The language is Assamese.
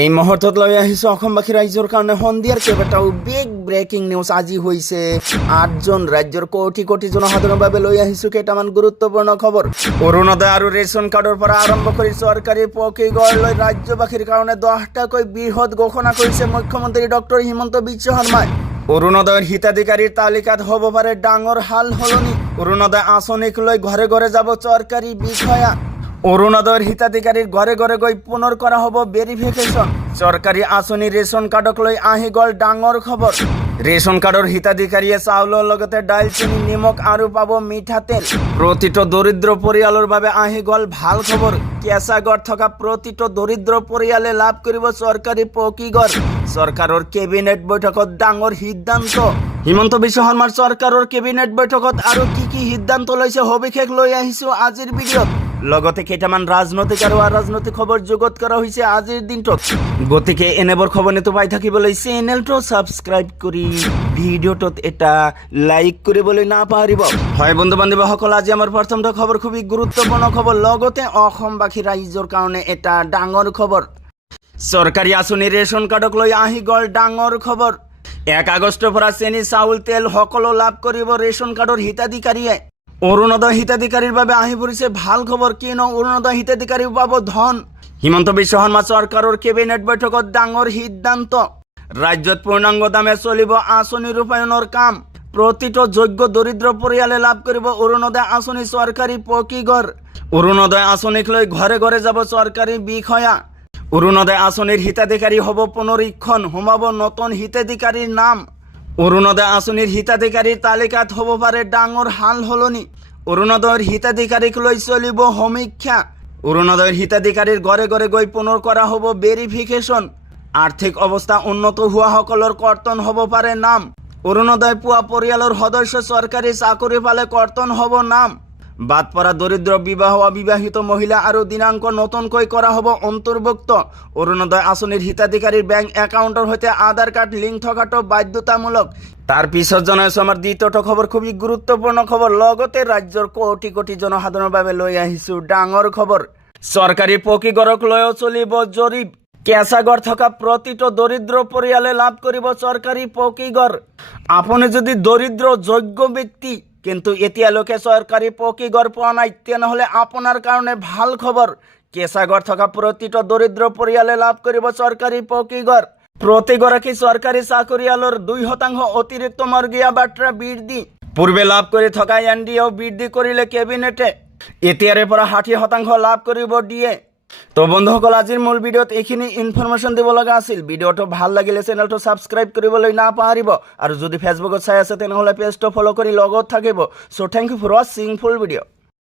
এই মুহূৰ্তত লৈ আহিছোঁ অসমবাসী ৰাইজৰ কাৰণে সন্ধিয়াৰ কেইবাটাও বিগ ব্ৰেকিং নিউজ আজি হৈছে 8জন ৰাজ্যৰ কোটি কোটি জনসাধাৰণৰ বাবে লৈ আহিছোঁ কেইটামান গুৰুত্বপূৰ্ণ খবৰ। অৰুণোদয় আৰু ৰেচন কাৰ্ডৰ পৰা আৰম্ভ কৰি চৰকাৰী পকীঘৰলৈ ৰাজ্যবাসীৰ কাৰণে 10টাকৈ বৃহৎ ঘোষণা কৰিছে মুখ্যমন্ত্ৰী ডক্টৰ হিমন্ত বিশ্ব শৰ্মাই। অৰুণোদয়ৰ হিতাধিকাৰীৰ তালিকাত হ'ব পাৰে ডাঙৰ হাল সলনি। অৰুণোদয় আঁচনিক লৈ ঘৰে ঘৰে যাব চৰকাৰী বিষয়া। অৰুণোদয়ৰ হিতাধিকাৰীৰ ঘৰে ঘৰে গৈ পুনৰ কৰা হ'ব ভেৰিফিকেশ্যন। চৰকাৰী আঁচনি ৰেচন কাৰ্ডক লৈ আহি গ'ল ডাঙৰ খবৰ। ৰেচন কাৰ্ডৰ হিতাধিকাৰীয়ে চাউলৰ লগতে দাইল, চেনি, নিমখ আৰু পাব মিঠাতেল। প্ৰতিটো দৰিদ্ৰ পৰিয়ালৰ বাবে আহি গ'ল ভাল খবৰ। কেঁচা ঘৰ থকা প্ৰতিটো দৰিদ্ৰ পৰিয়ালে লাভ কৰিব চৰকাৰী পকীঘৰ। চৰকাৰৰ কেবিনেট বৈঠকত ডাঙৰ সিদ্ধান্ত। হিমন্ত বিশ্ব শৰ্মাৰ চৰকাৰৰ কেবিনেট বৈঠকত আৰু কি সিদ্ধান্ত লৈছে সবিশেষ লৈ আহিছোঁ আজিৰ ভিডিঅ'ত। লগতে কেইটামান ৰাজনৈতিক আৰু অৰাজনৈতিক খবৰ যোগত কৰা হৈছে আজিৰ দিনটোত। গতিকে এনেবোৰ খবৰ নিতৌ পাই থাকিবলৈ চেনেলটো ছাবস্ক্ৰাইব কৰি ভিডিঅ'টোত এটা লাইক কৰিবলৈ নাপাহৰিব। হয় বন্ধু বান্ধৱীসকল, আজি আমাৰ প্ৰথমটো খবৰ খুবেই গুৰুত্বপূৰ্ণ খবৰ, লগতে অসমবাসী ৰাইজৰ কাৰণে এটা ডাঙৰ খবৰ। চৰকাৰী আঁচনি ৰেচন কাৰ্ডক লৈ আহি গ'ল ডাঙৰ খবৰ। 1 আগষ্টৰ পৰা চেনি, চাউল, তেল সকলো লাভ কৰিব ৰেচন কাৰ্ডৰ হিতাধিকাৰীয়ে। অৰুণোদয় হিতাধিকাৰীৰ বাবে আহি পৰিছে ভাল খবৰ, কিয়নো অৰুণোদয় হিতাধিকাৰী পাব ধন। হিমন্ত বিশ্ব শৰ্মা চৰকাৰৰ কেবিনেট বৈঠকত ডাঙৰ সিদ্ধান্ত। ৰাজ্যত পূৰ্ণাংগ দামে চলিব আঁচনি ৰূপায়ণৰ কাম। প্ৰতিটো যোগ্য দৰিদ্ৰ পৰিয়ালে লাভ কৰিব অৰুণোদয় আঁচনি চৰকাৰী পকীঘৰ। অৰুণোদয় আঁচনিক লৈ ঘৰে ঘৰে যাব চৰকাৰী বিষয়া। অৰুণোদয় আঁচনিৰ হিতাধিকাৰী হ'ব পুনৰীক্ষণ, সোমাব নতুন হিতাধিকাৰীৰ নাম। অৰুণোদয় আঁচনিৰ হিতাধিকাৰীৰ তালিকাত হ'ব পাৰে ডাঙৰ হাল সলনি। অৰুণোদয়ৰ হিতাধিকাৰীক লৈ চলিব সমীক্ষা। অৰুণোদয়ৰ হিতাধিকাৰীৰ ঘৰে ঘৰে গৈ পুনৰ কৰা হ'ব ভেৰিফিকেশ্যন। আৰ্থিক অৱস্থা উন্নত হোৱাসকলৰ কৰ্তন হ'ব পাৰে নাম। অৰুণোদয় পোৱা পৰিয়ালৰ সদস্য চৰকাৰী চাকৰি পালে কৰ্তন হ'ব নাম। বাদ পৰা দৰিদ্ৰ, বিবাহ, অবিবাহিত মহিলা আৰু দিনাংক নতুনকৈ কৰা হ'ব অন্তৰ্ভুক্ত। অৰুণোদয় আঁচনিৰ হিতাধিকাৰীৰ বেংক একাউণ্টৰ সৈতে আধাৰ কাৰ্ড লিংক থকাটো বাধ্যতামূলক। তাৰ পিছত জনাইছোঁ আমাৰ দ্বিতীয়টো খবৰ, খুবেই গুৰুত্বপূৰ্ণ খবৰ, লগতে ৰাজ্যৰ কোটি কোটি জনসাধাৰণৰ বাবে লৈ আহিছোঁ ডাঙৰ খবৰ। চৰকাৰী পকীঘৰক লৈও চলিব জৰীপ। কেঁচা ঘৰ থকা প্ৰতিটো দৰিদ্ৰ পৰিয়ালে লাভ কৰিব চৰকাৰী পকীঘৰ। আপুনি যদি দৰিদ্ৰ যোগ্য ব্যক্তি কিন্তু এতিয়ালৈকে চৰকাৰী পকীঘৰ পোৱা নাই, তেনেহ'লে আপোনাৰ কাৰণে ভাল খবৰ। কেঁচা ঘৰ থকা প্ৰতিটো দৰিদ্ৰ পৰিয়ালে লাভ কৰিব চৰকাৰী পকীঘৰ। প্ৰতিগৰাকী চৰকাৰী চাকৰিয়ালৰ 2% অতিৰিক্ত মৰ্গীয়া বাট্ৰা বৃদ্ধি। পূৰ্বে লাভ কৰি থকা NDAও বৃদ্ধি কৰিলে কেবিনেটে। এতিয়াৰে পৰা 60% লাভ কৰিব দিয়ে। তো বন্ধুসকল, আজিৰ মূল ভিডিঅ'ত এইখিনি ইনফৰমেশ্যন দিব লগা আছিল। ভিডিঅ'টো ভাল লাগিলে চেনেলটো ছাবস্ক্ৰাইব কৰিবলৈ নাপাহৰিব, আৰু যদি ফেচবুকত চাই আছে তেনেহ'লে পেজটো ফ'ল' কৰি লগত থাকিব। চ' থেংক ইউ ফৰ ৱাচিং ফুল ভিডিঅ'।